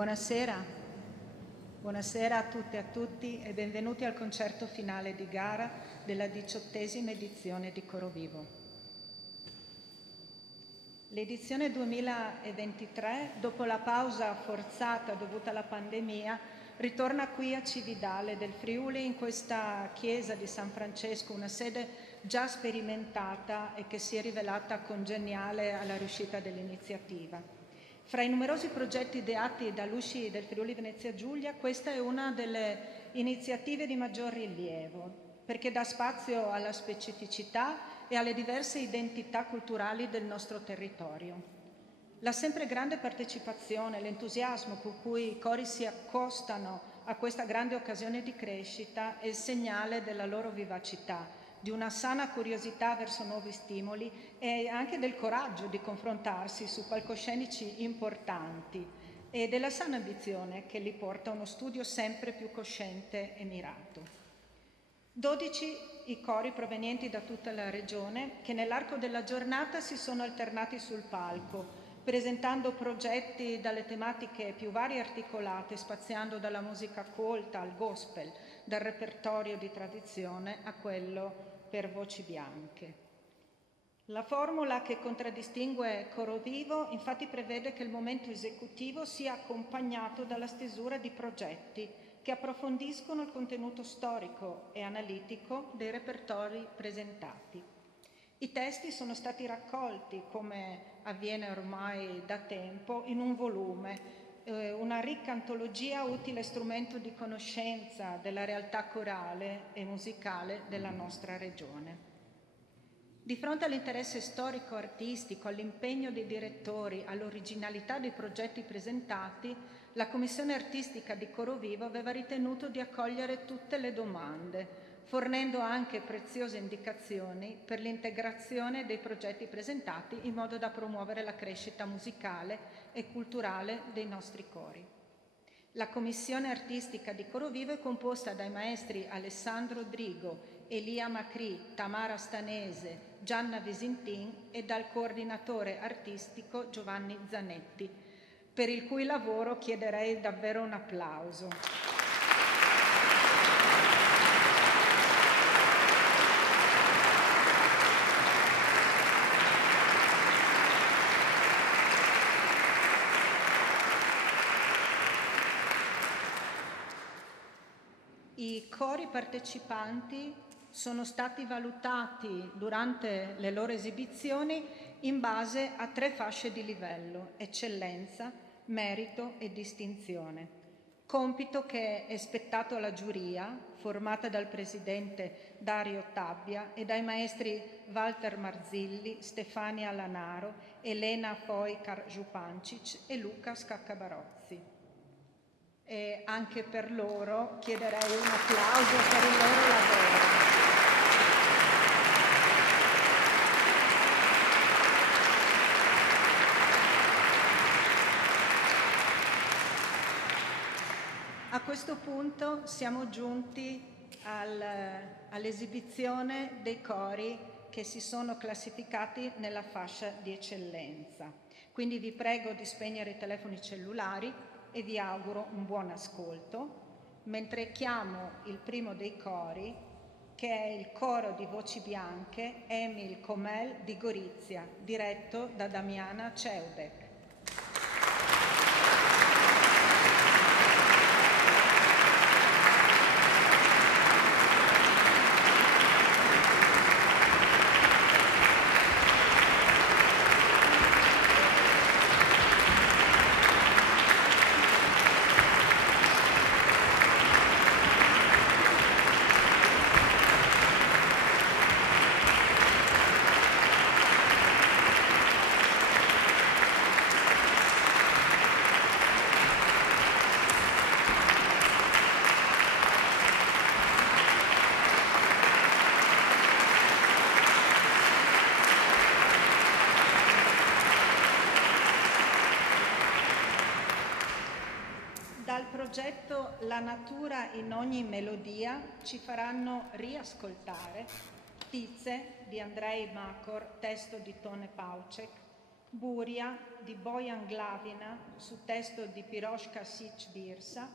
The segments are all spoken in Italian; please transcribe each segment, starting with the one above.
Buonasera. Buonasera a tutte e a tutti e benvenuti al concerto finale di gara della 18ª edizione di Coro Vivo. L'edizione 2023, dopo la pausa forzata dovuta alla pandemia, ritorna qui a Cividale del Friuli, in questa chiesa di San Francesco, una sede già sperimentata e che si è rivelata congeniale alla riuscita dell'iniziativa. Fra i numerosi progetti ideati dall'USCI del Friuli Venezia Giulia, questa è una delle iniziative di maggior rilievo, perché dà spazio alla specificità e alle diverse identità culturali del nostro territorio. La sempre grande partecipazione, l'entusiasmo con cui i cori si accostano a questa grande occasione di crescita è il segnale della loro vivacità, di una sana curiosità verso nuovi stimoli e anche del coraggio di confrontarsi su palcoscenici importanti e della sana ambizione che li porta a uno studio sempre più cosciente e mirato. 12 i cori provenienti da tutta la regione che nell'arco della giornata si sono alternati sul palco, presentando progetti dalle tematiche più varie e articolate, spaziando dalla musica colta al gospel, dal repertorio di tradizione a quello per voci bianche. La formula che contraddistingue Coro Vivo infatti prevede che il momento esecutivo sia accompagnato dalla stesura di progetti che approfondiscono il contenuto storico e analitico dei repertori presentati. I testi sono stati raccolti, come avviene ormai da tempo, in un volume, una ricca antologia utile strumento di conoscenza della realtà corale e musicale della nostra regione. Di fronte all'interesse storico-artistico, all'impegno dei direttori, all'originalità dei progetti presentati, la Commissione Artistica di Coro Vivo aveva ritenuto di accogliere tutte le domande, fornendo anche preziose indicazioni per l'integrazione dei progetti presentati in modo da promuovere la crescita musicale e culturale dei nostri cori. La Commissione Artistica di Coro Vivo è composta dai maestri Alessandro Drigo, Elia Macri, Tamara Stanese, Gianna Visintin e dal coordinatore artistico Giovanni Zanetti, per il cui lavoro chiederei davvero un applauso. I cori partecipanti sono stati valutati durante le loro esibizioni in base a 3 fasce di livello: eccellenza, merito e distinzione. Compito che è spettato alla giuria, formata dal presidente Dario Tabbia e dai maestri Walter Marzilli, Stefania Lanaro, Elena Foicar-Jupancic e Luca Scaccabarozzi. E anche per loro chiederei un applauso per il loro lavoro. A questo punto siamo giunti all'esibizione dei cori che si sono classificati nella fascia di eccellenza. Quindi vi prego di spegnere i telefoni cellulari e vi auguro un buon ascolto, mentre chiamo il primo dei cori, che è il coro di voci bianche Emil Comel di Gorizia, diretto da Damiana Ceudek. Dal progetto La natura in ogni melodia ci faranno riascoltare Tize di Andrei Makor, testo di Tone Paucek, Buria di Bojan Glavina su testo di Piroška Sić-Birsa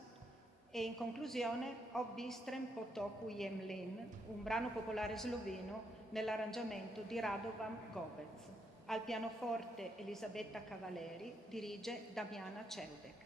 e in conclusione Ob bistrem potoku Jemlin, un brano popolare sloveno nell'arrangiamento di Radovan Gobec. Al pianoforte Elisabetta Cavaleri, dirige Damiana Celdek.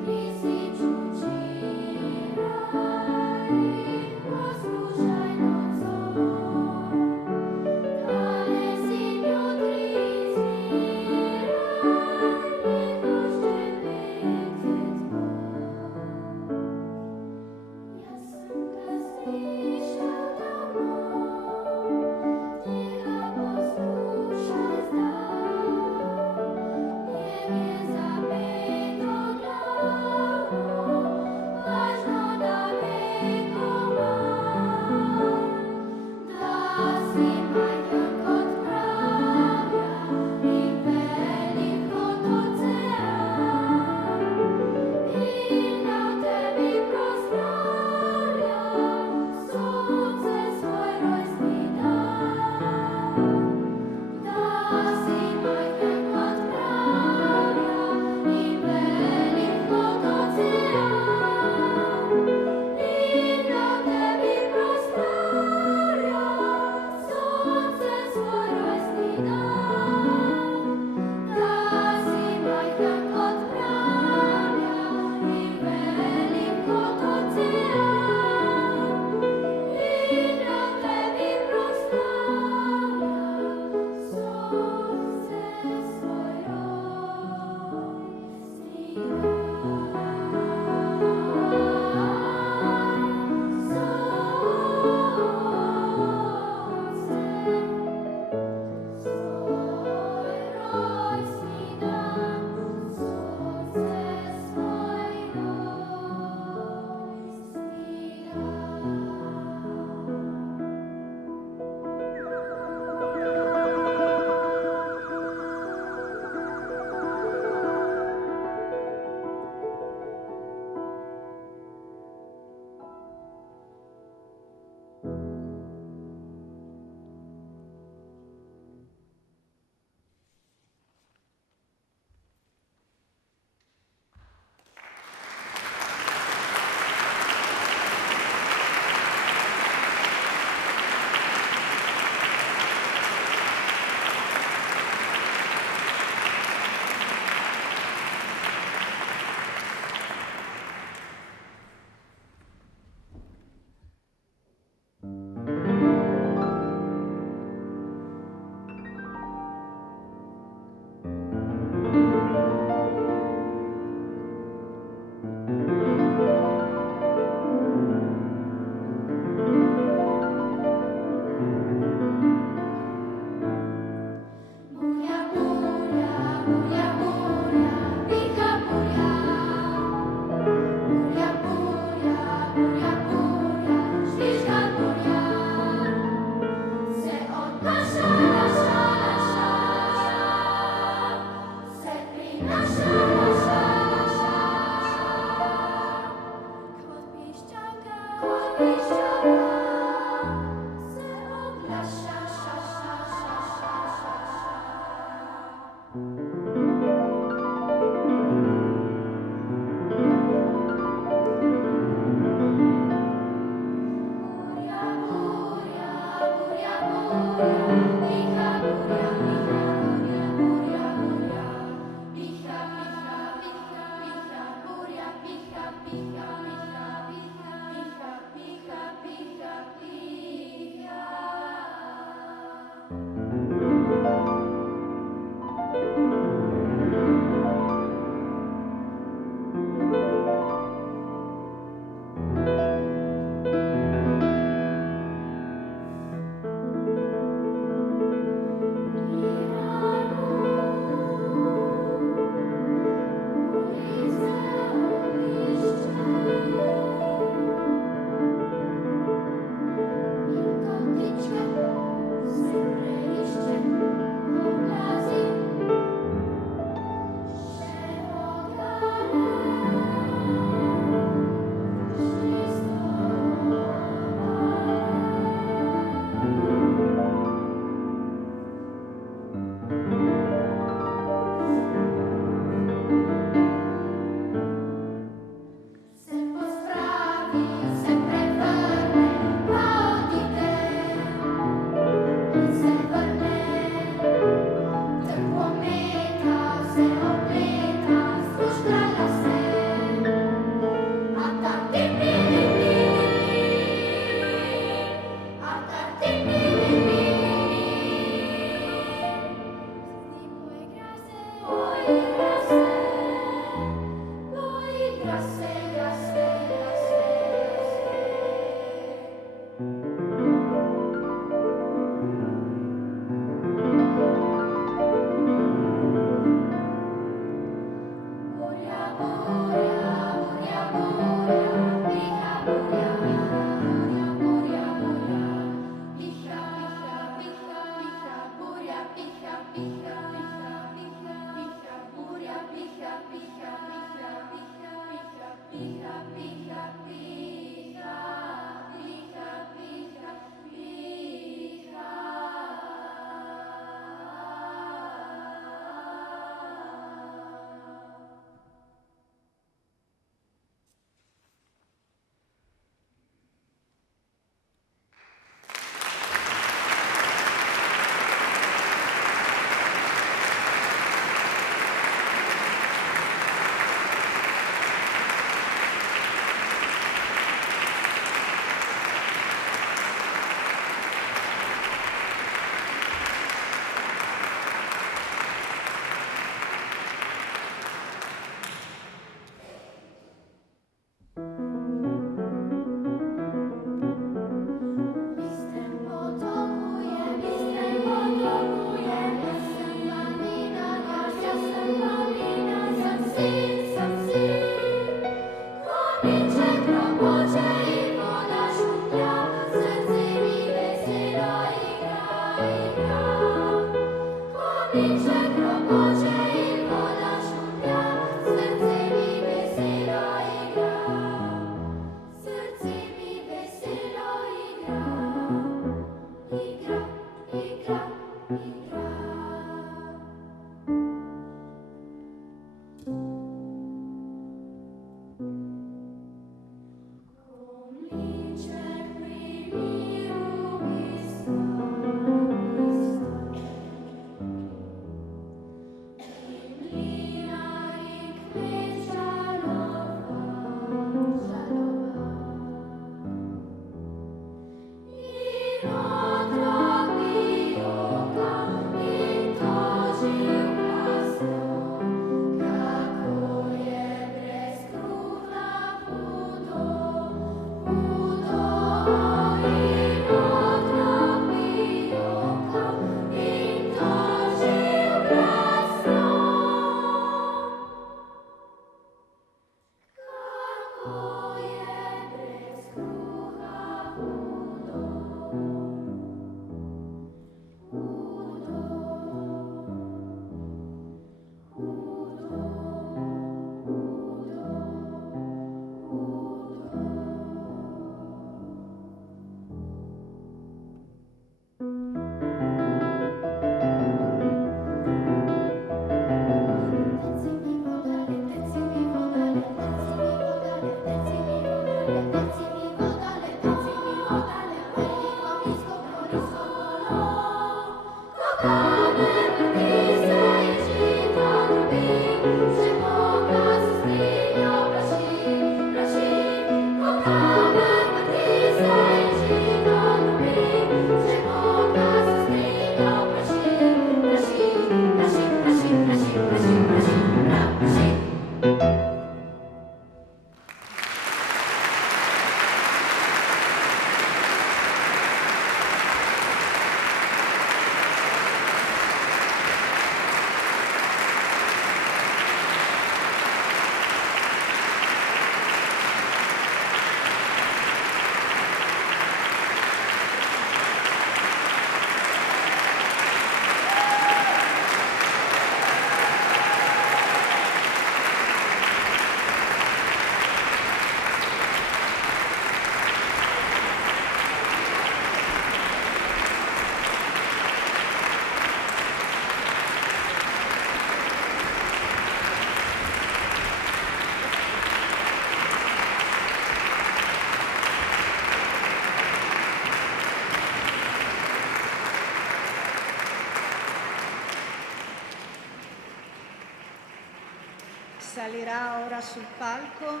Salirà ora sul palco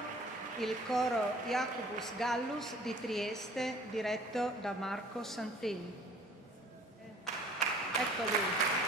il coro Jacobus Gallus di Trieste, diretto da Marco Santin. Ecco lui.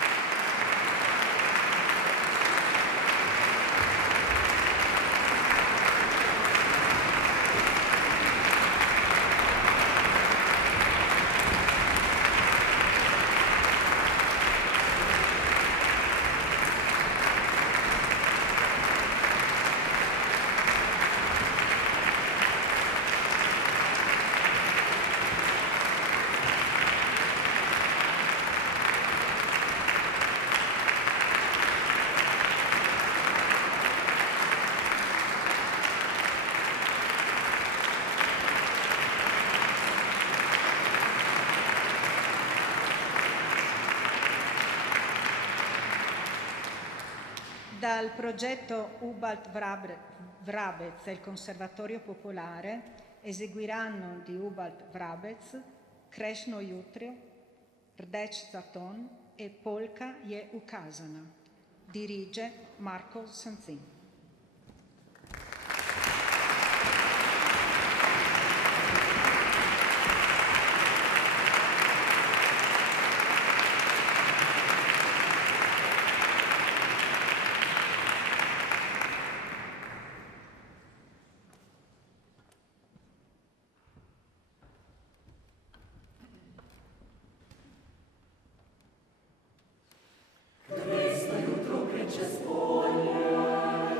Dal progetto Hubalt Vrabec e il Conservatorio Popolare eseguiranno di Hubalt Vrabec Kreshno Jutrio, Rdec Zaton e Polka je ukazana. Dirige Marco Sanzin. Kreshno jutro preče spolje,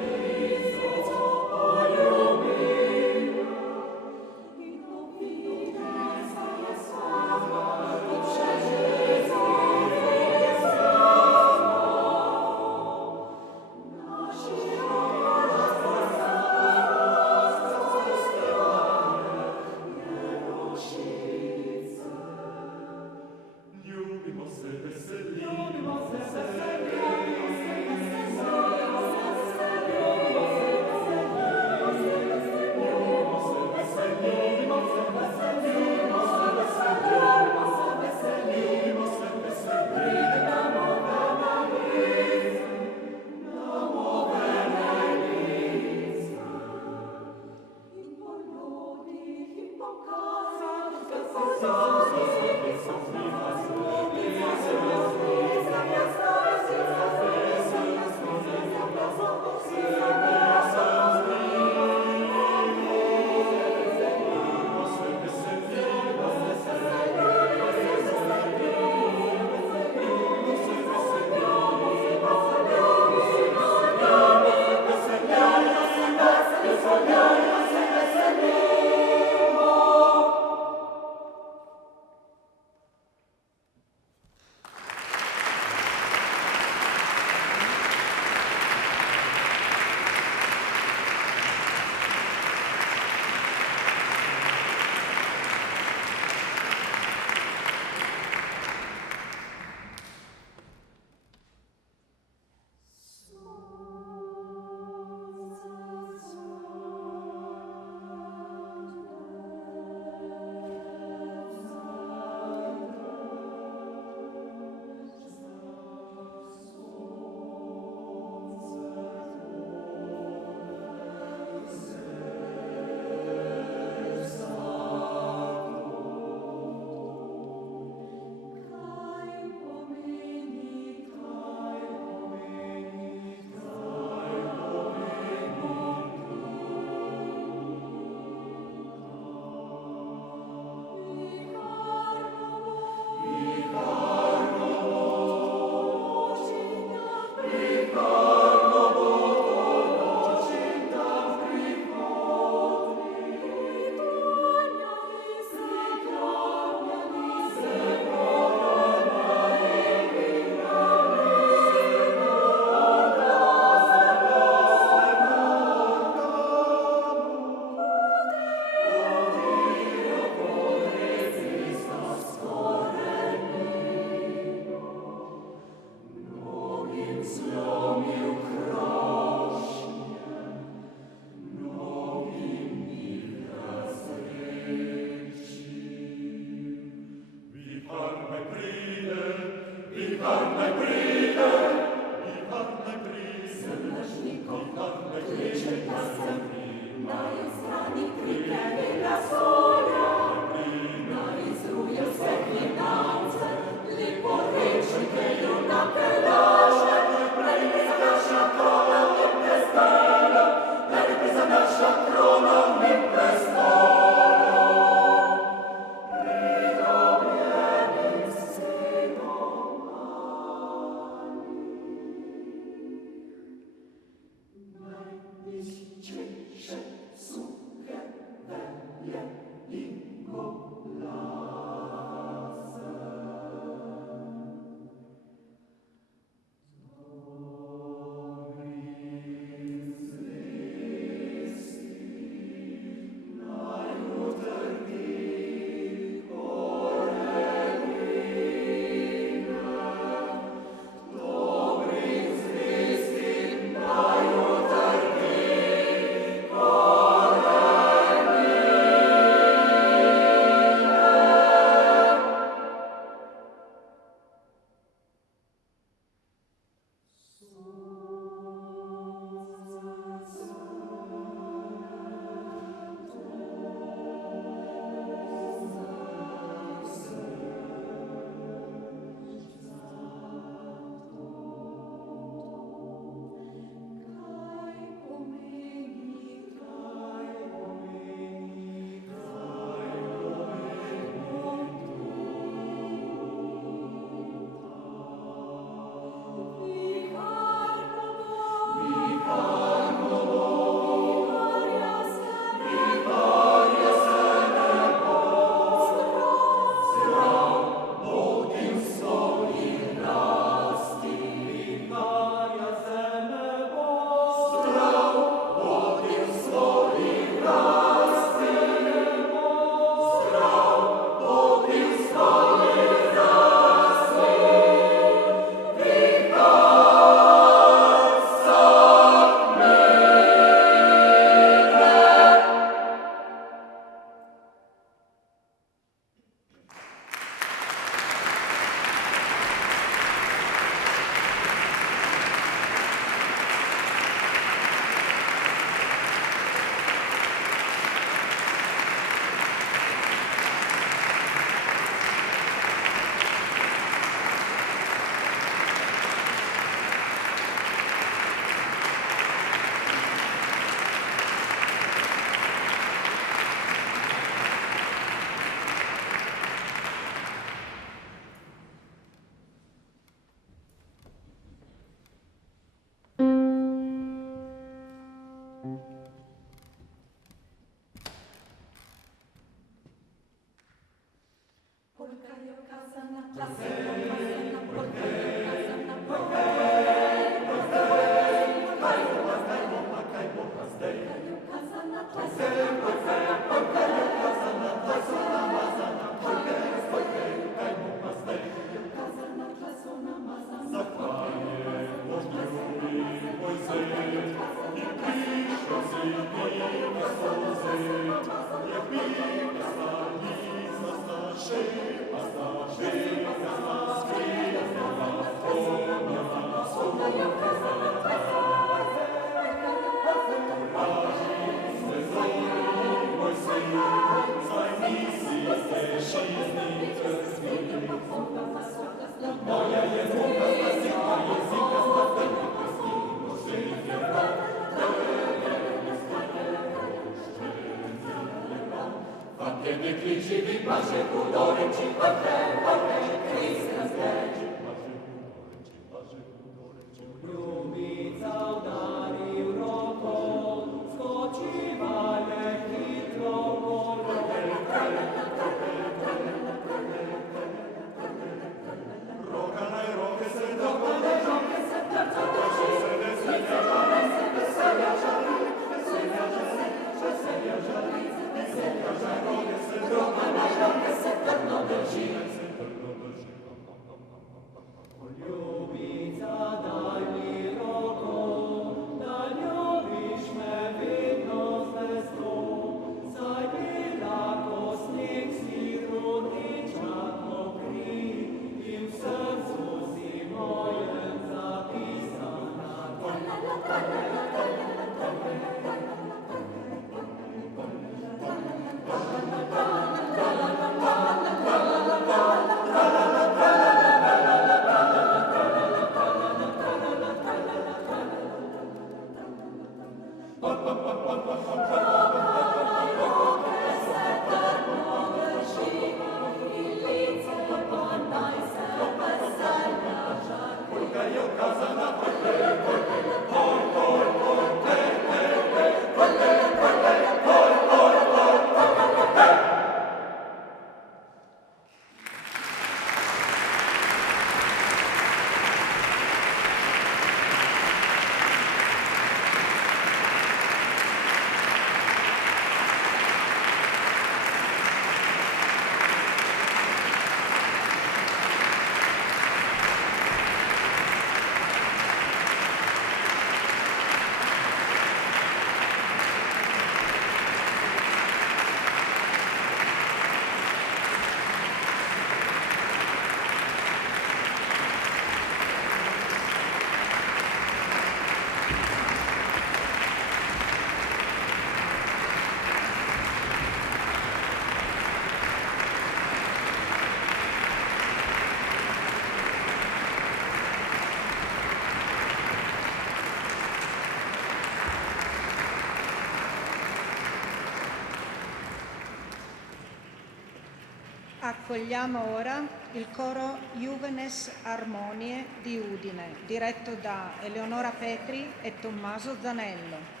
Accogliamo ora il coro Juvenes Armonie di Udine, diretto da Eleonora Petri e Tommaso Zanello.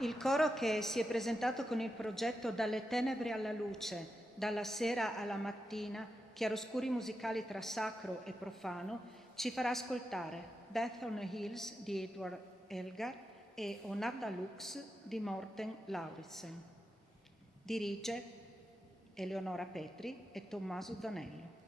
Il coro che si è presentato con il progetto Dalle tenebre alla luce, dalla sera alla mattina, chiaroscuri musicali tra sacro e profano, ci farà ascoltare Death on the Hills di Edward Elgar e Onata Lux di Morten Lauritsen. Dirige Eleonora Petri e Tommaso Zanello.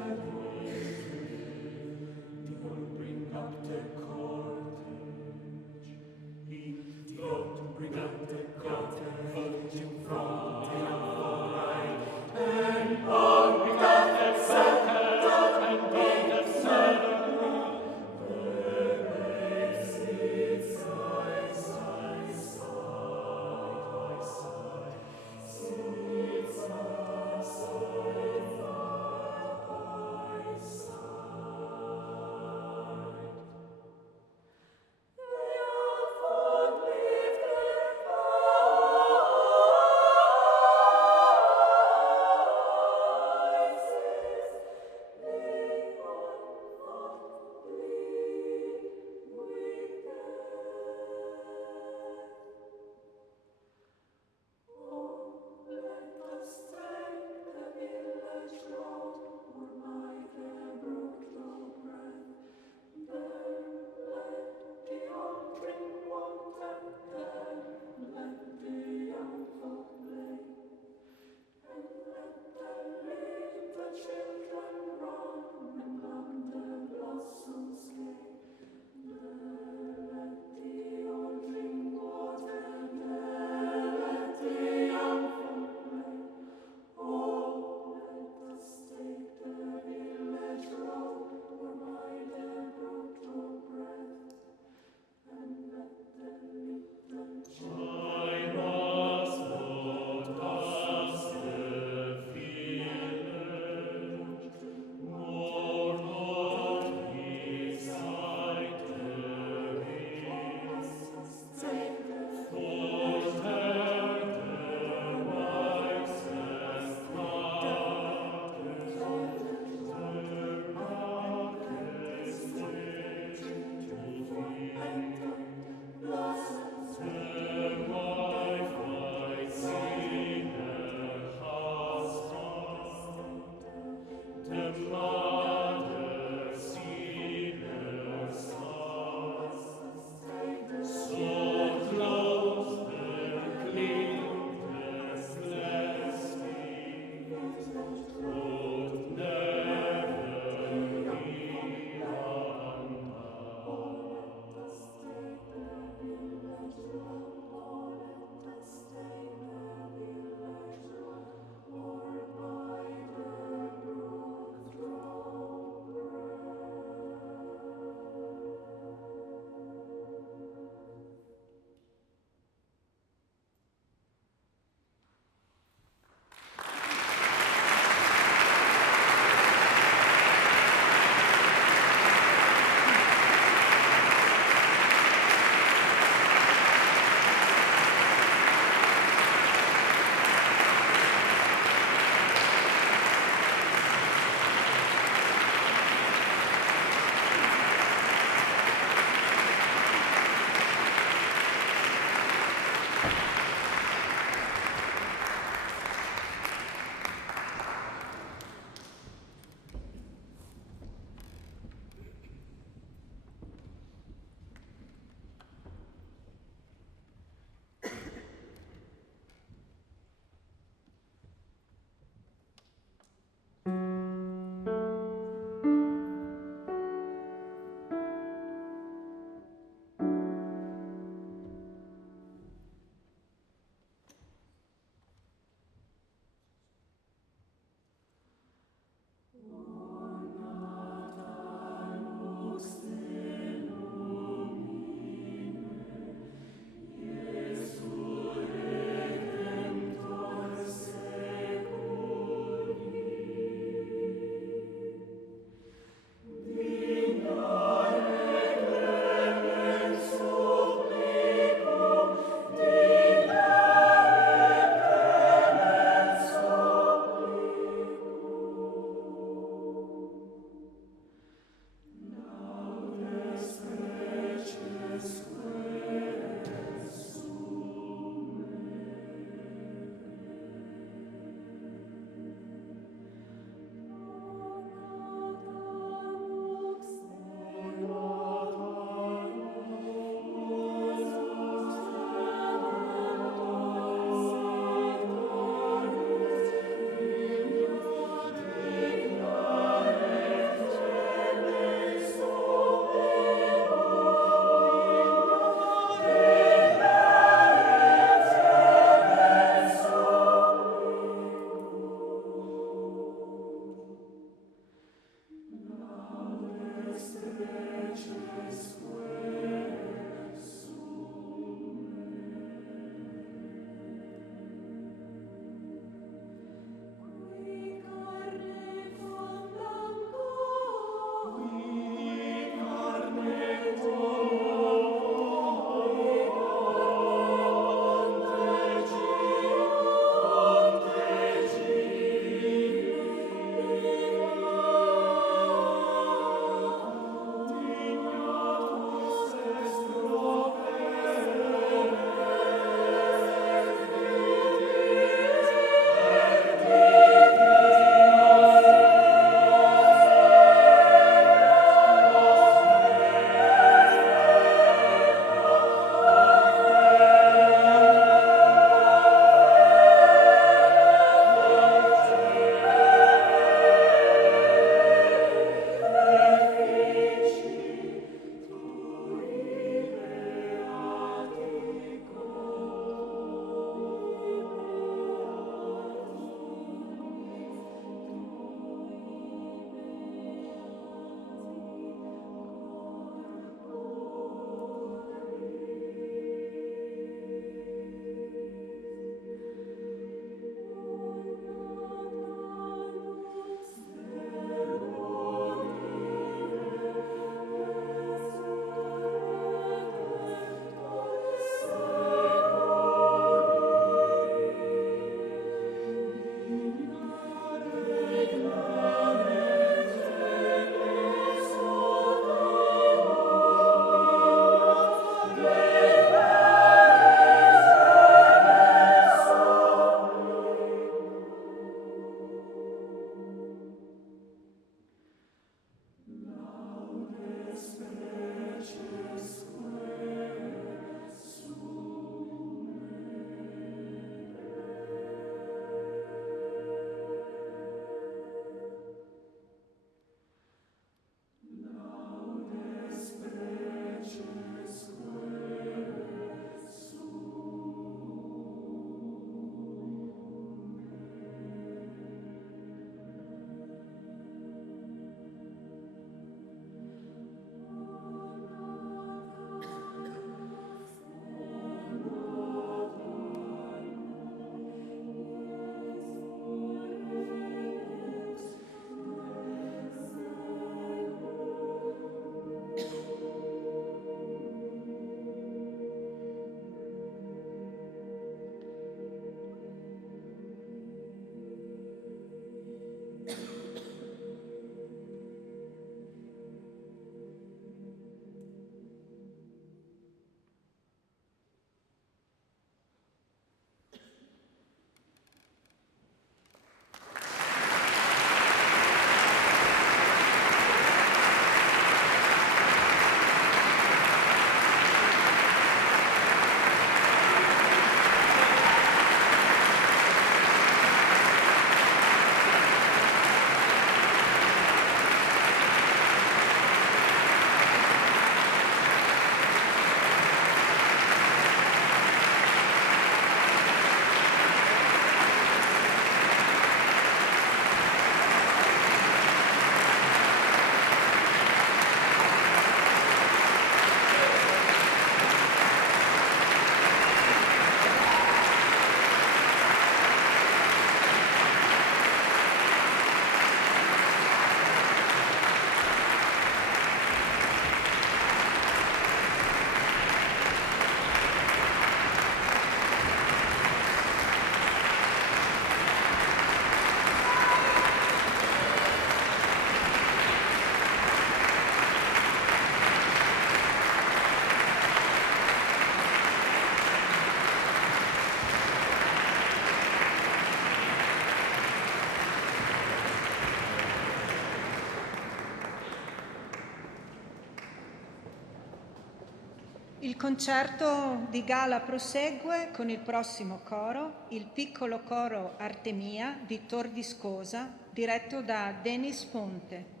Il concerto di gala prosegue con il prossimo coro, il piccolo coro Artemia di Tor Viscosa, diretto da Denis Ponte.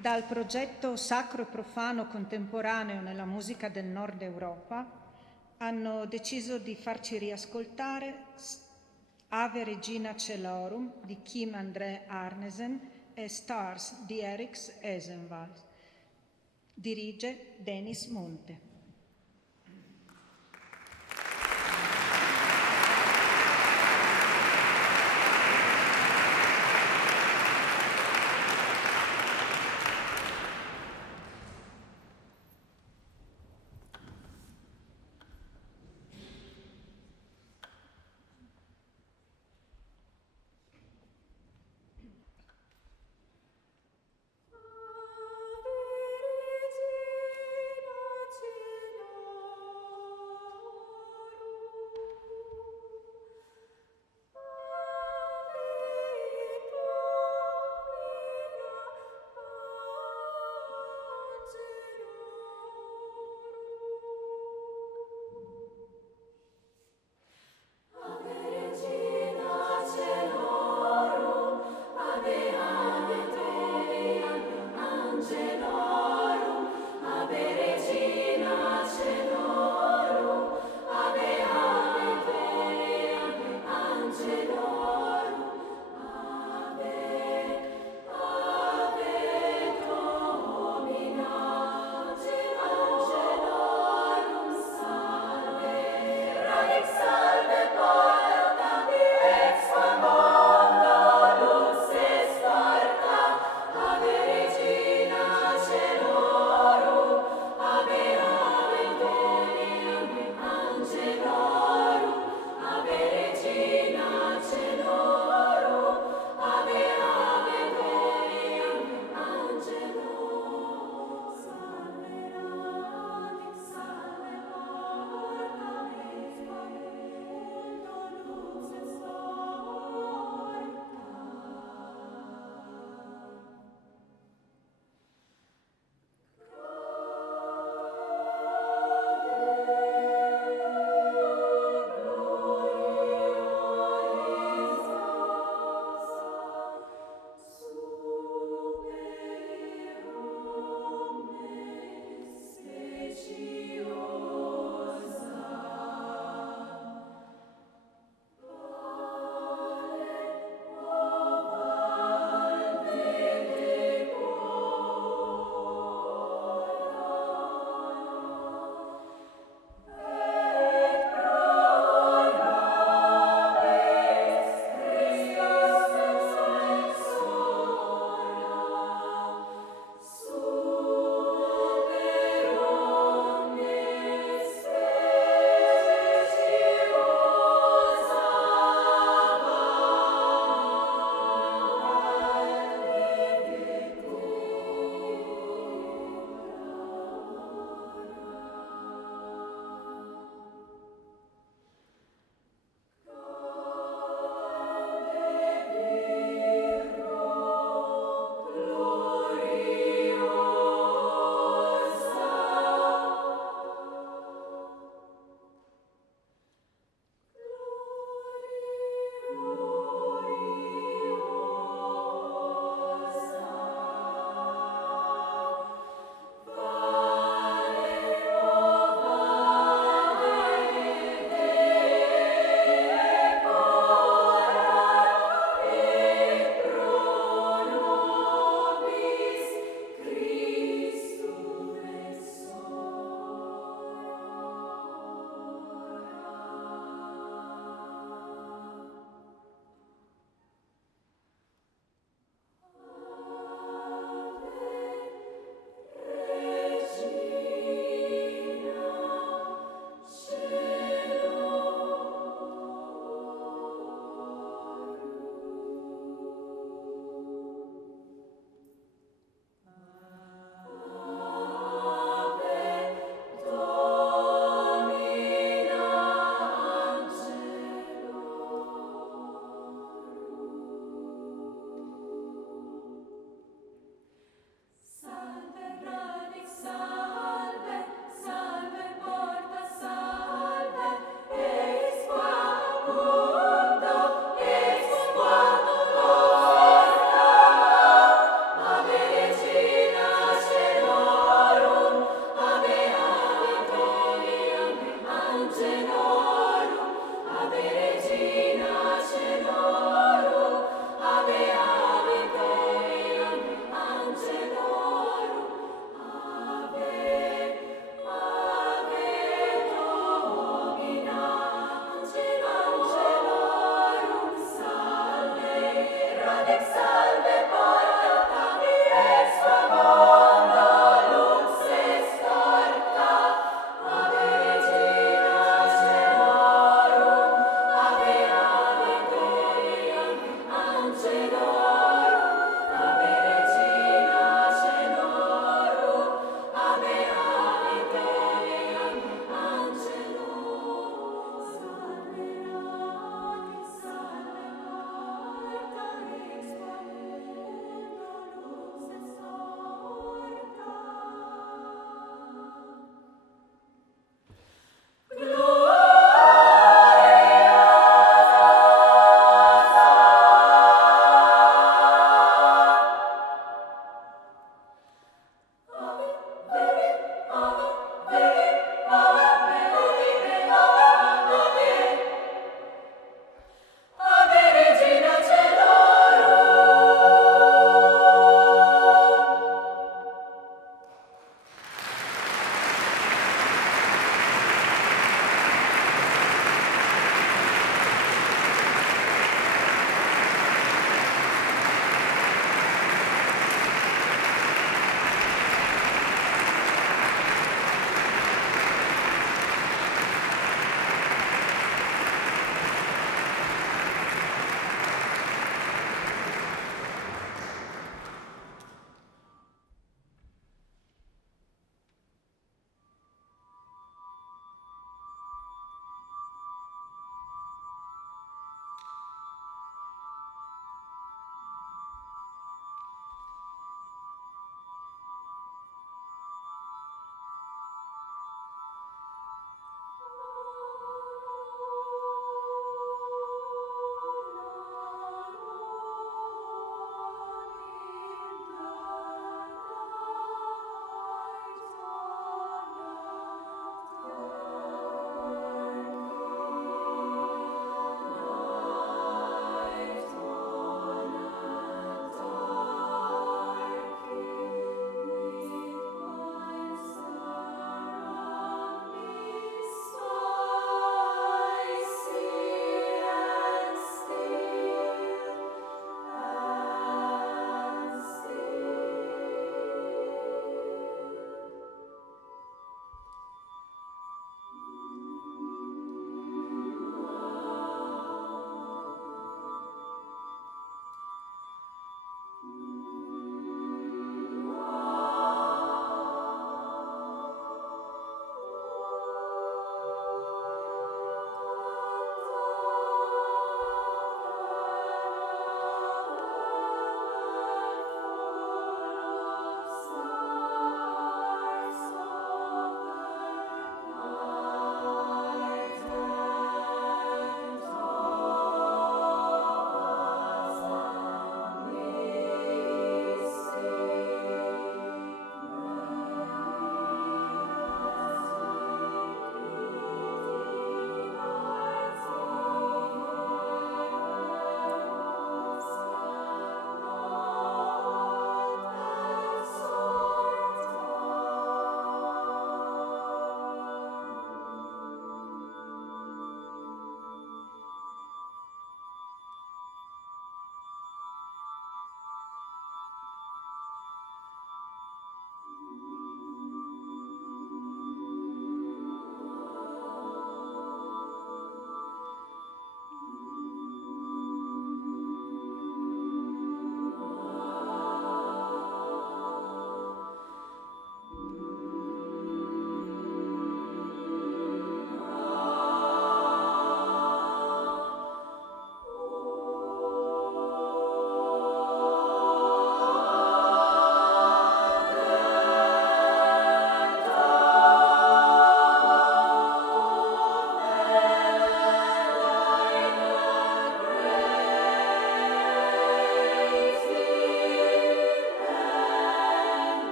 Dal progetto Sacro e Profano Contemporaneo nella musica del Nord Europa hanno deciso di farci riascoltare Ave Regina Celorum di Kim André Arnesen e Stars di Eriks Esenwald. Dirige Denis Monte. Ave Regina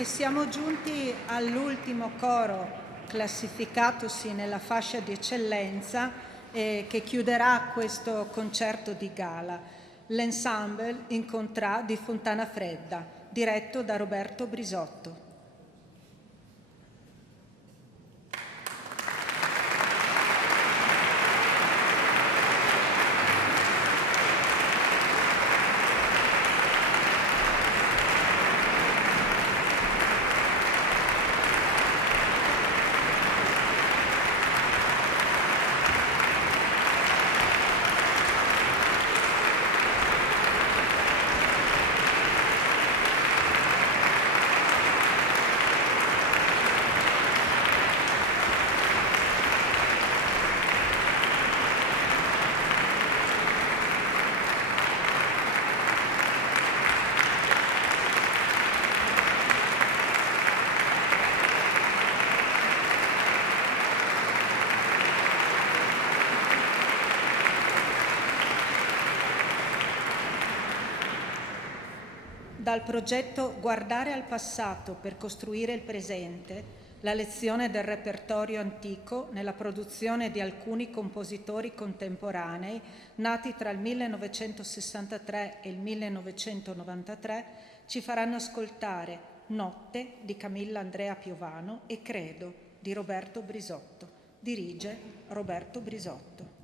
E siamo giunti all'ultimo coro classificatosi nella fascia di eccellenza che chiuderà questo concerto di gala, l'Ensemble in Contrat di Fontana Fredda, diretto da Roberto Brisotto. Dal progetto Guardare al passato per costruire il presente, la lezione del repertorio antico nella produzione di alcuni compositori contemporanei nati tra il 1963 e il 1993, ci faranno ascoltare Notte di Camilla Andrea Piovano e Credo di Roberto Brisotto. Dirige Roberto Brisotto.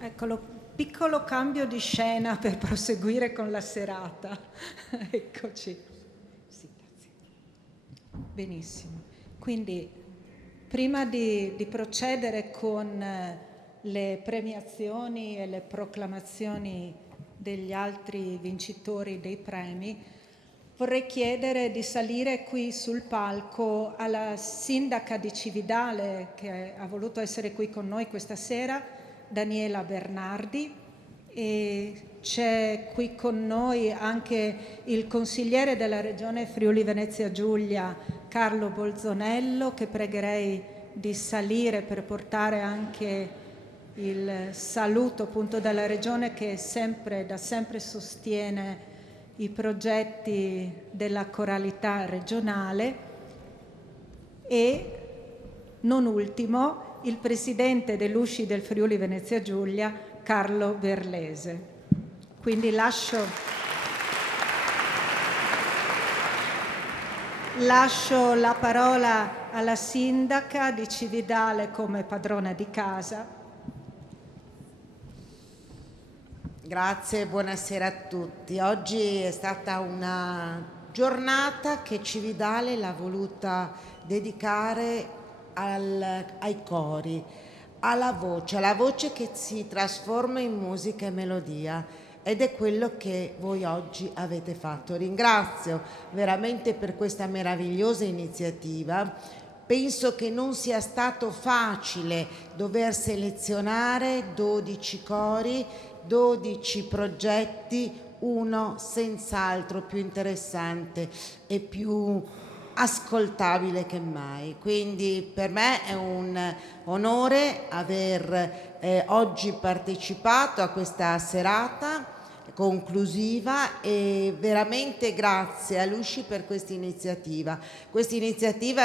Eccolo, piccolo cambio di scena per proseguire con la serata. Eccoci. Sì, grazie. Benissimo. Quindi, prima di procedere con le premiazioni e le proclamazioni degli altri vincitori dei premi, vorrei chiedere di salire qui sul palco alla sindaca di Cividale, che ha voluto essere qui con noi questa sera, Daniela Bernardi, e c'è qui con noi anche il consigliere della Regione Friuli Venezia Giulia, Carlo Bolzonello, che pregherei di salire per portare anche il saluto appunto dalla Regione, che da sempre sostiene i progetti della coralità regionale, e non ultimo il presidente dell'USCI del Friuli Venezia Giulia, Carlo Berlese. Quindi lascio la parola alla sindaca di Cividale come padrona di casa. Grazie, buonasera a tutti. Oggi è stata una giornata che Cividale l'ha voluta dedicare ai cori, alla voce che si trasforma in musica e melodia, ed è quello che voi oggi avete fatto. Ringrazio veramente per questa meravigliosa iniziativa. Penso che non sia stato facile dover selezionare 12 cori, 12 progetti, uno senz'altro più interessante e più ascoltabile che mai. Quindi per me è un onore aver oggi partecipato a questa serata conclusiva, e veramente grazie a Luci per questa iniziativa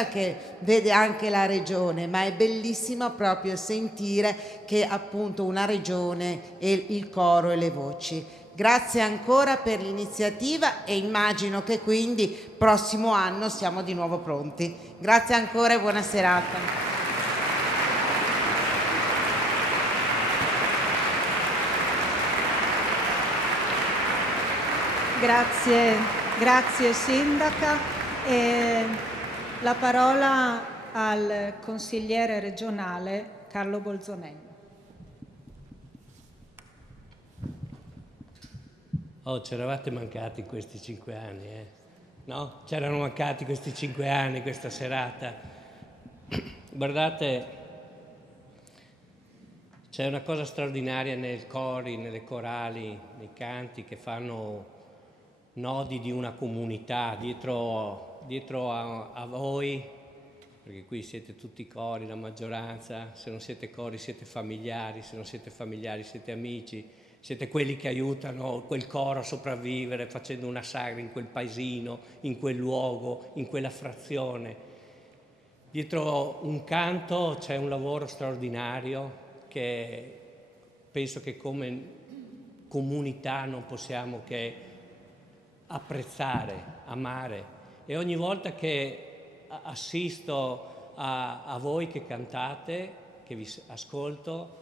che vede anche la regione, ma è bellissimo proprio sentire che appunto una regione e il coro e le voci. Grazie ancora per l'iniziativa, e immagino che quindi prossimo anno siamo di nuovo pronti. Grazie ancora e buona serata. Grazie sindaca. E la parola al consigliere regionale Carlo Bolzonello. Ci eravate mancati questi 5 anni, no? C'erano mancati questi 5 anni, questa serata. Guardate, c'è una cosa straordinaria nei cori, nelle corali, nei canti che fanno nodi di una comunità dietro a voi, perché qui siete tutti cori, la maggioranza. Se non siete cori siete familiari, se non siete familiari siete amici, siete quelli che aiutano quel coro a sopravvivere facendo una sagra in quel paesino, in quel luogo, in quella frazione. Dietro un canto c'è un lavoro straordinario che penso che come comunità non possiamo che apprezzare, amare. E ogni volta che assisto a voi che cantate, che vi ascolto,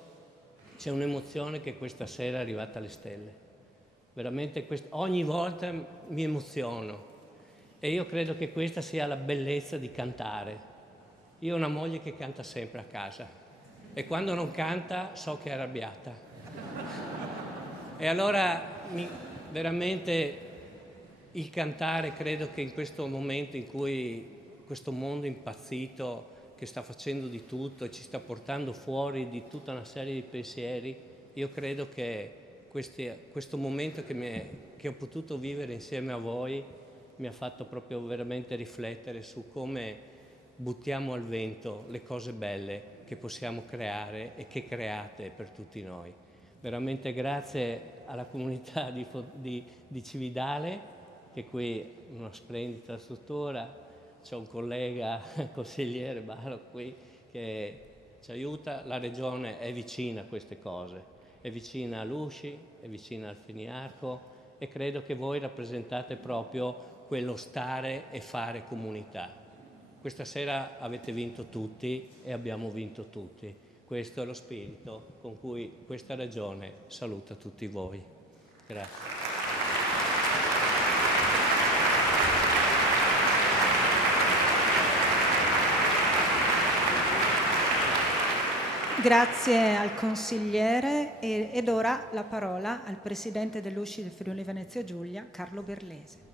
c'è un'emozione che questa sera è arrivata alle stelle. Veramente ogni volta mi emoziono e io credo che questa sia la bellezza di cantare. Io ho una moglie che canta sempre a casa e quando non canta so che è arrabbiata. E allora veramente il cantare, credo che in questo momento in cui questo mondo impazzito che sta facendo di tutto e ci sta portando fuori di tutta una serie di pensieri, io credo che questo momento che ho potuto vivere insieme a voi mi ha fatto proprio veramente riflettere su come buttiamo al vento le cose belle che possiamo creare e che create per tutti noi. Veramente grazie alla comunità di Cividale, che qui è una splendida struttura. C'è un collega consigliere Baro qui che ci aiuta. La regione è vicina a queste cose, è vicina a Lusci, è vicina al Feniarco e credo che voi rappresentate proprio quello stare e fare comunità. Questa sera avete vinto tutti e abbiamo vinto tutti. Questo è lo spirito con cui questa regione saluta tutti voi. Grazie. Grazie al consigliere ed ora la parola al presidente dell'USCI del Friuli Venezia Giulia, Carlo Berlese.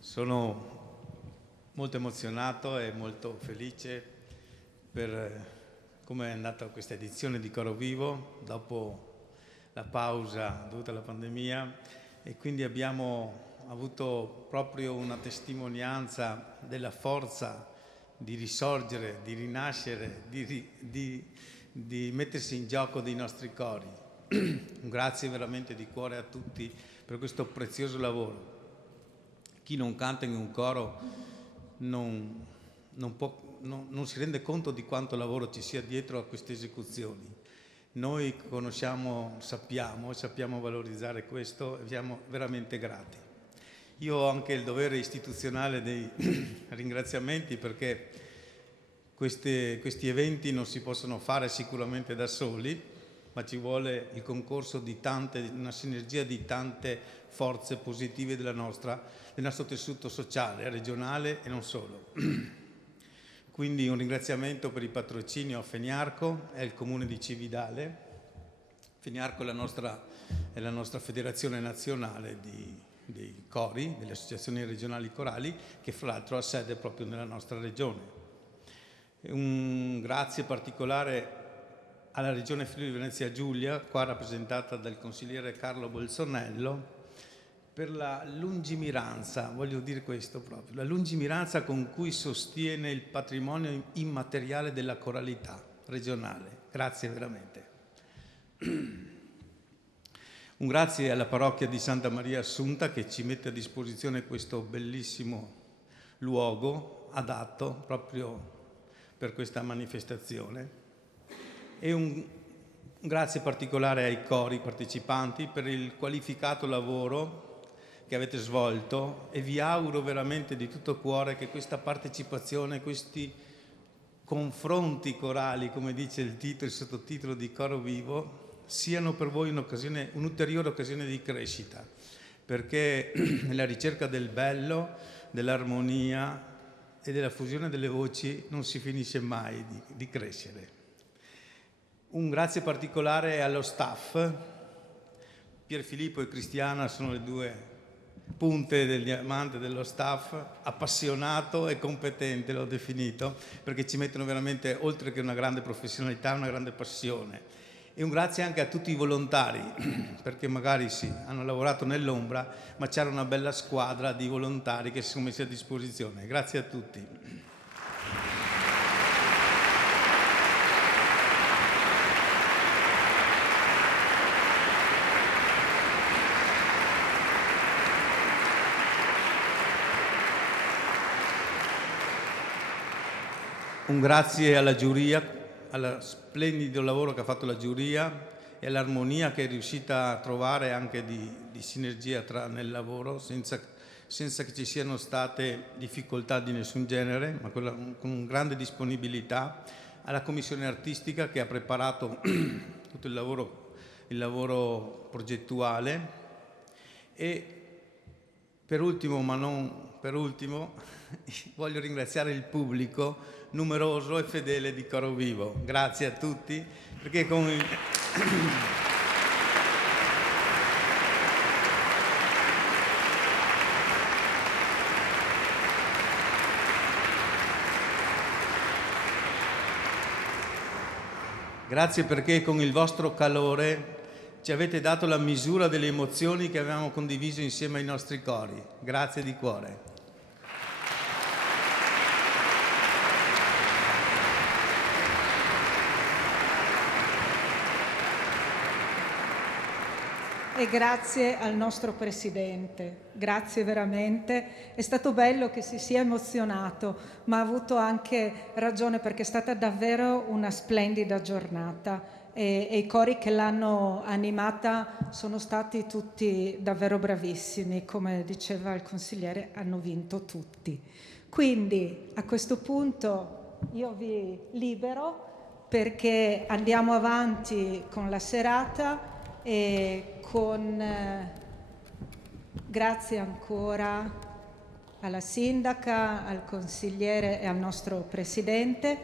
Sono molto emozionato e molto felice per come è andata questa edizione di Coro Vivo dopo la pausa dovuta alla pandemia, e quindi abbiamo avuto proprio una testimonianza della forza di risorgere, di rinascere, di mettersi in gioco dei nostri cori. Un grazie veramente di cuore a tutti per questo prezioso lavoro. Chi non canta in un coro non si rende conto di quanto lavoro ci sia dietro a queste esecuzioni. Noi sappiamo valorizzare questo e siamo veramente grati. Io ho anche il dovere istituzionale dei ringraziamenti, perché questi eventi non si possono fare sicuramente da soli, ma ci vuole il concorso di una sinergia di tante forze positive del nostro tessuto sociale, regionale e non solo. Quindi un ringraziamento per il patrocinio a Feniarco e al Comune di Cividale. Feniarco è la nostra federazione nazionale dei cori, delle associazioni regionali corali, che fra l'altro ha sede proprio nella nostra regione. Un grazie particolare alla Regione Friuli Venezia Giulia, qua rappresentata dal consigliere Carlo Bolsonello, per la lungimiranza, voglio dire questo proprio, la lungimiranza con cui sostiene il patrimonio immateriale della coralità regionale. Grazie veramente. Un grazie alla parrocchia di Santa Maria Assunta, che ci mette a disposizione questo bellissimo luogo adatto proprio per questa manifestazione. E un grazie particolare ai cori partecipanti per il qualificato lavoro che avete svolto, e vi auguro veramente di tutto cuore che questa partecipazione, questi confronti corali, come dice il sottotitolo di Coro Vivo, siano per voi un'ulteriore occasione di crescita, perché nella ricerca del bello, dell'armonia e della fusione delle voci non si finisce mai di crescere. Un grazie particolare allo staff, Pierfilippo e Cristiana sono le due punte del diamante dello staff, appassionato e competente l'ho definito, perché ci mettono veramente, oltre che una grande professionalità, una grande passione. E un grazie anche a tutti i volontari, perché magari sì, hanno lavorato nell'ombra, ma c'era una bella squadra di volontari che si sono messi a disposizione. Grazie a tutti. Un grazie alla giuria, al splendido lavoro che ha fatto la giuria e all'armonia che è riuscita a trovare anche di sinergia nel lavoro, senza che ci siano state difficoltà di nessun genere, ma con grande disponibilità. Alla commissione artistica che ha preparato tutto il lavoro progettuale e per ultimo, ma non per ultimo, voglio ringraziare il pubblico numeroso e fedele di Coro Vivo. Grazie a tutti, perché con il... Grazie perché con il vostro calore ci avete dato la misura delle emozioni che avevamo condiviso insieme ai nostri cori. Grazie di cuore. E grazie al nostro Presidente, grazie veramente. È stato bello che si sia emozionato, ma ha avuto anche ragione perché è stata davvero una splendida giornata e i cori che l'hanno animata sono stati tutti davvero bravissimi, come diceva il consigliere, hanno vinto tutti. Quindi a questo punto io vi libero perché andiamo avanti con la serata e grazie ancora alla sindaca, al consigliere e al nostro presidente,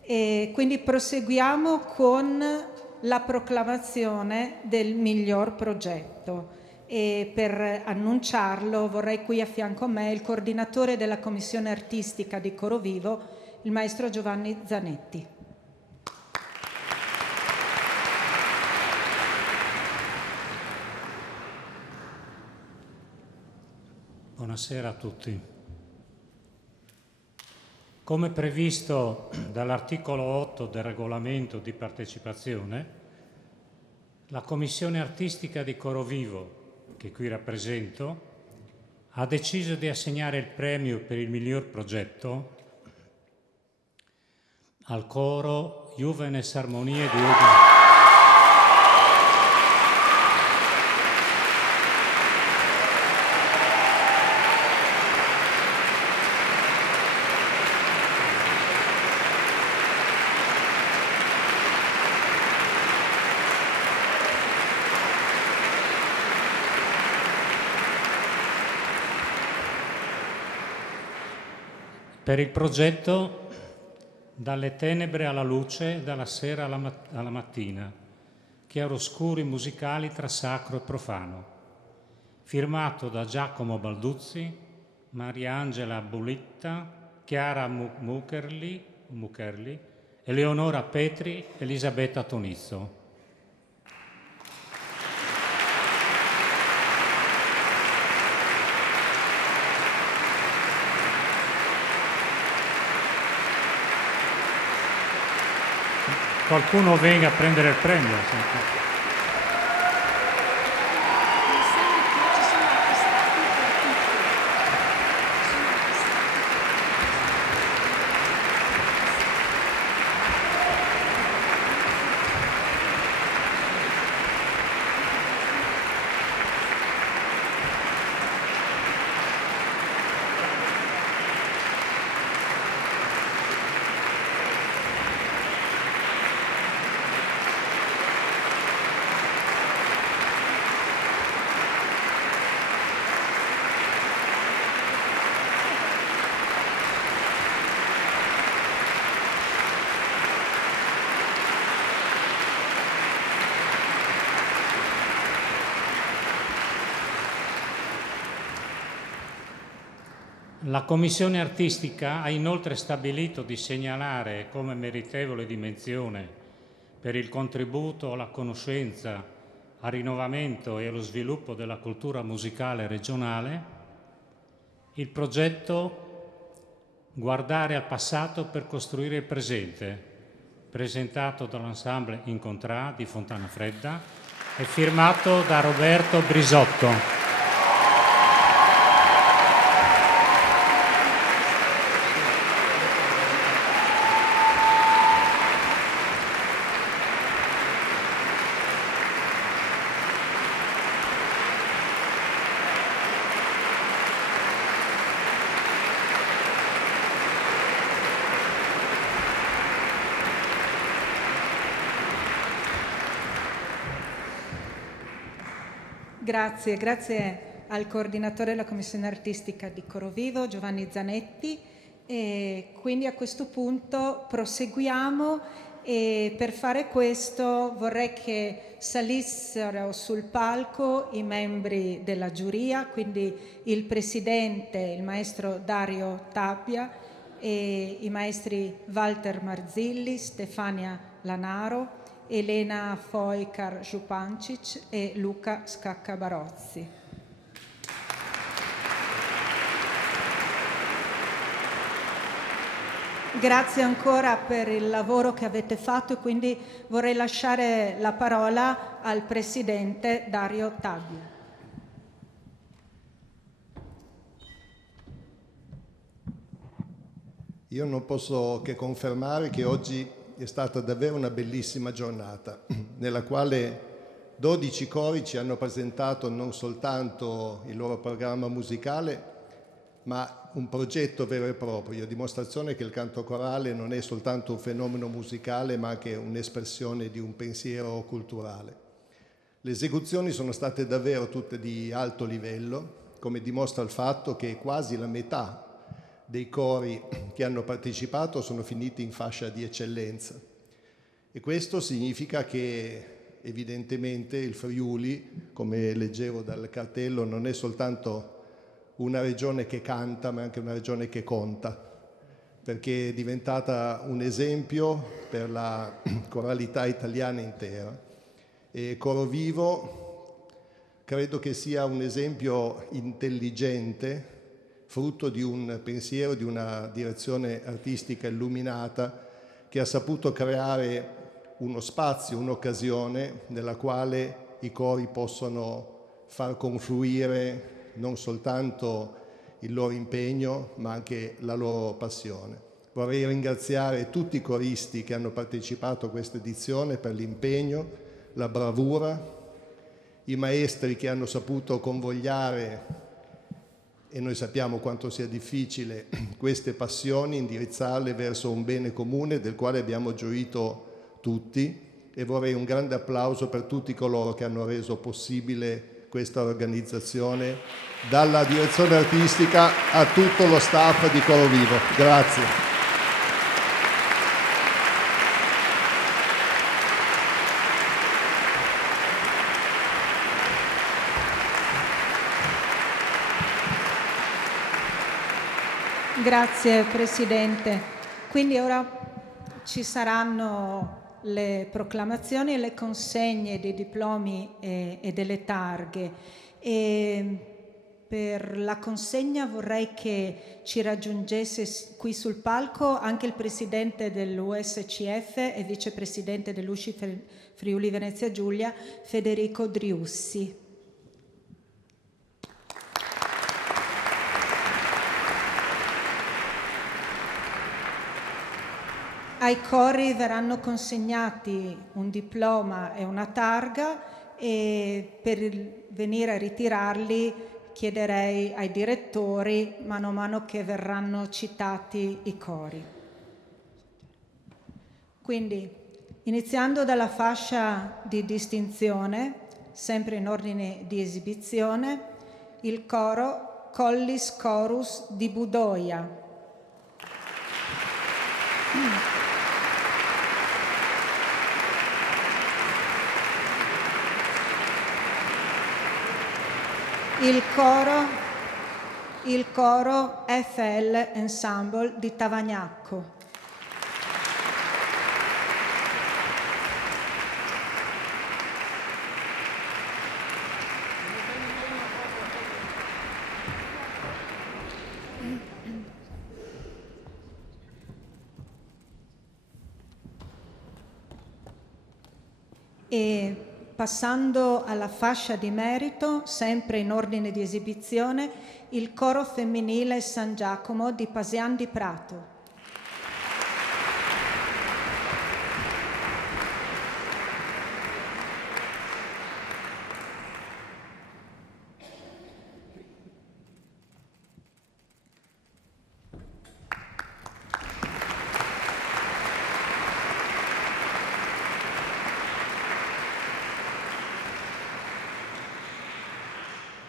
e quindi proseguiamo con la proclamazione del miglior progetto e per annunciarlo vorrei qui a fianco a me il coordinatore della commissione artistica di Coro Vivo, il maestro Giovanni Zanetti. Buonasera a tutti. Come previsto dall'articolo 8 del regolamento di partecipazione, la Commissione Artistica di Coro Vivo, che qui rappresento, ha deciso di assegnare il premio per il miglior progetto al coro Juvenes Armonie di Udine. Per il progetto Dalle tenebre alla luce, dalla sera alla mattina, chiaroscuri musicali tra sacro e profano, firmato da Giacomo Balduzzi, Maria Angela Bulitta, Chiara Muccherli, Eleonora Petri, Elisabetta Tonizzo. Qualcuno venga a prendere il premio. La Commissione artistica ha inoltre stabilito di segnalare come meritevole di menzione per il contributo alla conoscenza, al rinnovamento e allo sviluppo della cultura musicale regionale il progetto Guardare al passato per costruire il presente, presentato dall'ensemble Incontrà di Fontana Fredda e firmato da Roberto Brisotto. Grazie al coordinatore della Commissione Artistica di Coro Vivo, Giovanni Zanetti, e quindi a questo punto proseguiamo e per fare questo vorrei che salissero sul palco i membri della giuria, quindi il presidente, il maestro Dario Tabbia e i maestri Walter Marzilli, Stefania Lanaro, Elena Foikar-Župancic e Luca Scaccabarozzi. Grazie ancora per il lavoro che avete fatto e quindi vorrei lasciare la parola al presidente Dario Tabbia. Io non posso che confermare che oggi è stata davvero una bellissima giornata nella quale 12 cori ci hanno presentato non soltanto il loro programma musicale ma un progetto vero e proprio, dimostrazione che il canto corale non è soltanto un fenomeno musicale ma anche un'espressione di un pensiero culturale. Le esecuzioni sono state davvero tutte di alto livello, come dimostra il fatto che quasi la metà dei cori che hanno partecipato sono finiti in fascia di eccellenza e questo significa che evidentemente il Friuli, come leggevo dal cartello, non è soltanto una regione che canta ma anche una regione che conta, perché è diventata un esempio per la coralità italiana intera e Coro Vivo credo che sia un esempio intelligente, frutto di un pensiero, di una direzione artistica illuminata che ha saputo creare uno spazio, un'occasione nella quale i cori possono far confluire non soltanto il loro impegno ma anche la loro passione. Vorrei ringraziare tutti i coristi che hanno partecipato a questa edizione per l'impegno, la bravura, i maestri che hanno saputo convogliare, e noi sappiamo quanto sia difficile, queste passioni, indirizzarle verso un bene comune del quale abbiamo gioito tutti, e vorrei un grande applauso per tutti coloro che hanno reso possibile questa organizzazione, dalla direzione artistica a tutto lo staff di Coro Vivo. Grazie. Grazie Presidente. Quindi ora ci saranno le proclamazioni e le consegne dei diplomi e delle targhe. E per la consegna vorrei che ci raggiungesse qui sul palco anche il Presidente dell'USCF e Vicepresidente dell'USCI Friuli Venezia Giulia, Federico Driussi. Ai cori verranno consegnati un diploma e una targa e per venire a ritirarli chiederei ai direttori mano a mano che verranno citati i cori. Quindi, iniziando dalla fascia di distinzione, sempre in ordine di esibizione, il coro Collis Chorus di Budoia. Il coro il coro FL Ensemble di Tavagnacco. E passando alla fascia di merito, sempre in ordine di esibizione, il coro femminile San Giacomo di Pasian di Prato.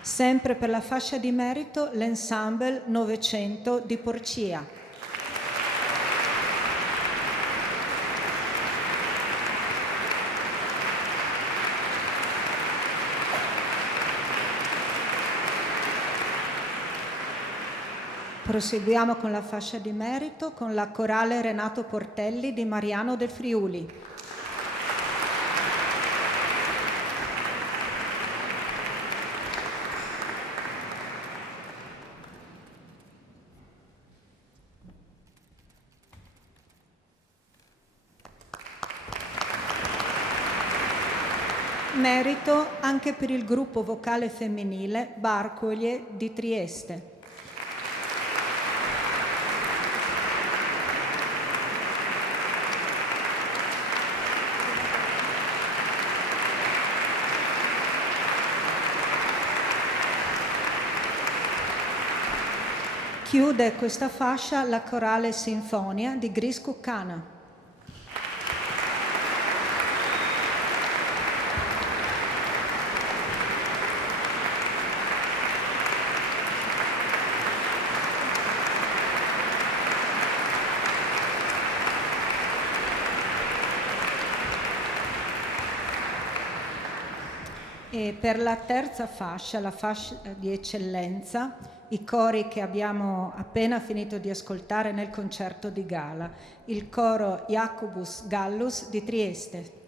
Sempre per la fascia di merito, l'Ensemble 900 di Porcia. Proseguiamo con la fascia di merito con la corale Renato Portelli di Mariano del Friuli. Merito anche per il gruppo vocale femminile Barcoglie di Trieste. Chiude questa fascia la corale Sinfonia di Gris Cuccana. E per la terza fascia, la fascia di eccellenza, i cori che abbiamo appena finito di ascoltare nel concerto di gala, il coro Jacobus Gallus di Trieste.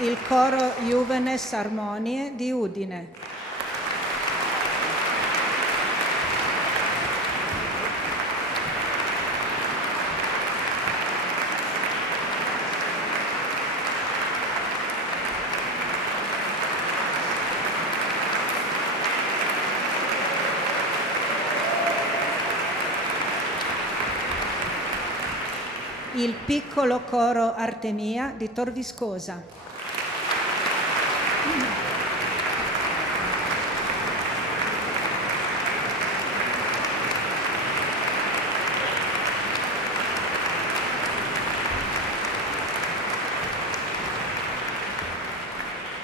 Il coro Juvenes Armonie di Udine. Il piccolo coro Artemia di Tor Viscosa.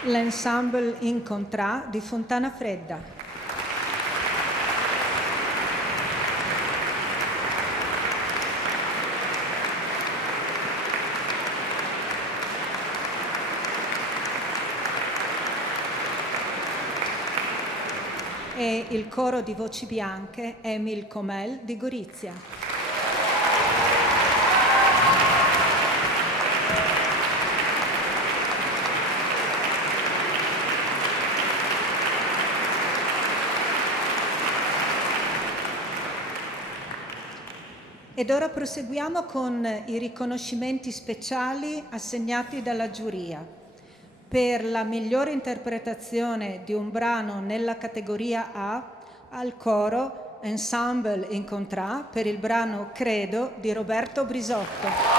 L'ensemble in contrat di Fontana Fredda. E il coro di voci bianche Emil Comel di Gorizia. Ed ora proseguiamo con i riconoscimenti speciali assegnati dalla giuria. Per la migliore interpretazione di un brano nella categoria A, al coro Ensemble in contrat per il brano Credo di Roberto Brisotto.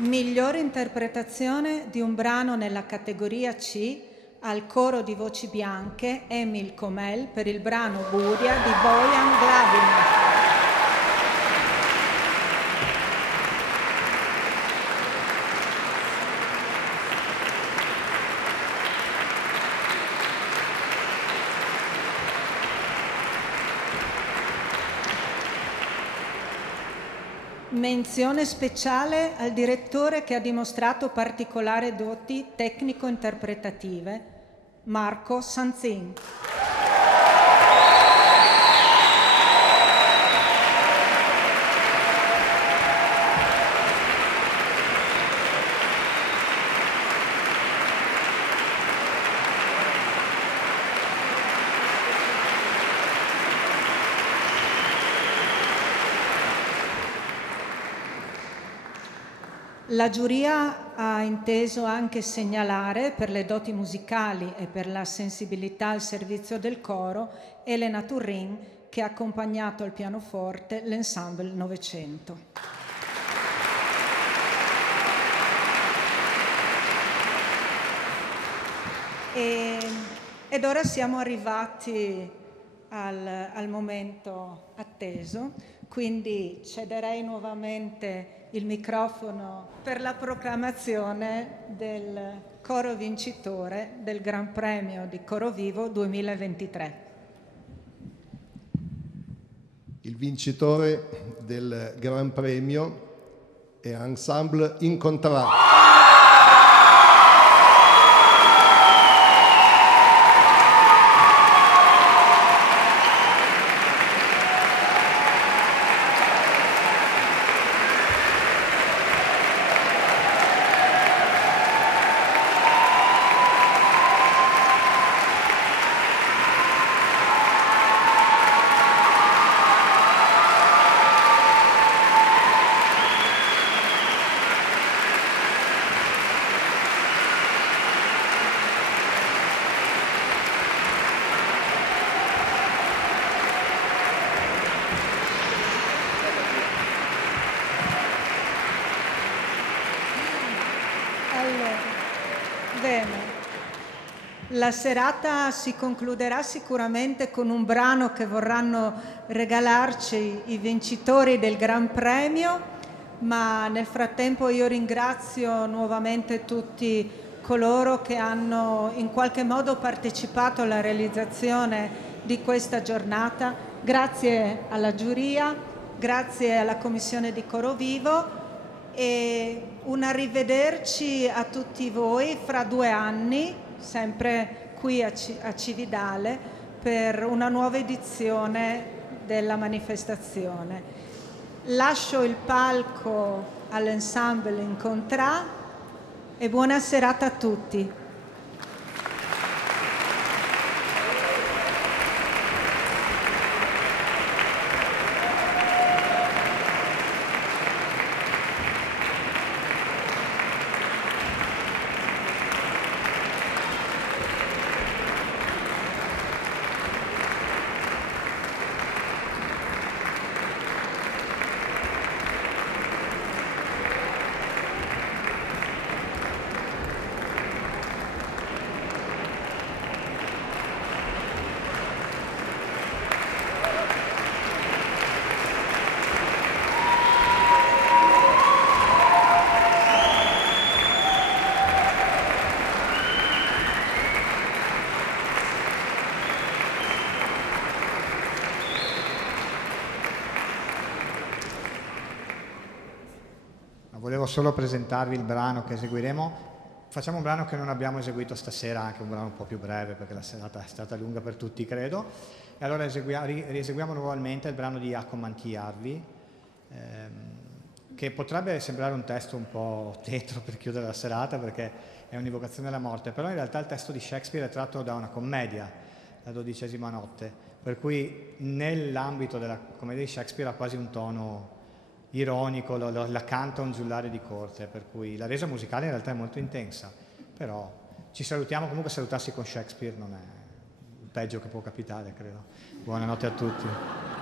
Migliore interpretazione di un brano nella categoria C al coro di voci bianche Emil Comel per il brano Buria di Bojan Glavina. Menzione speciale al direttore che ha dimostrato particolari doti tecnico-interpretative, Marco Sanzin. La giuria ha inteso anche segnalare per le doti musicali e per la sensibilità al servizio del coro Elena Turrin, che ha accompagnato al pianoforte l'ensemble Novecento. Ed ora siamo arrivati al momento atteso, quindi cederei nuovamente il microfono per la proclamazione del coro vincitore del Gran Premio di Coro Vivo 2023. Il vincitore del Gran Premio è Ensemble Incontrato. Bene. La serata si concluderà sicuramente con un brano che vorranno regalarci i vincitori del Gran Premio, ma nel frattempo io ringrazio nuovamente tutti coloro che hanno in qualche modo partecipato alla realizzazione di questa giornata. Grazie alla giuria, grazie alla Commissione di Coro Vivo e un arrivederci a tutti voi fra 2 anni, sempre qui a Cividale, per una nuova edizione della manifestazione. Lascio il palco all'ensemble Incontrà e buona serata a tutti. Volevo solo presentarvi il brano che eseguiremo. Facciamo un brano che non abbiamo eseguito stasera, anche un brano un po' più breve perché la serata è stata lunga per tutti, credo. E allora rieseguiamo nuovamente il brano di Accomanti Arvi, che potrebbe sembrare un testo un po' tetro per chiudere la serata perché è un'invocazione alla morte, però in realtà il testo di Shakespeare è tratto da una commedia, La 12ª notte, per cui nell'ambito della commedia di Shakespeare ha quasi un tono ironico, la canta un giullare di corte, per cui la resa musicale in realtà è molto intensa, però ci salutiamo. Comunque salutarsi con Shakespeare non è il peggio che può capitare, credo. Buonanotte a tutti.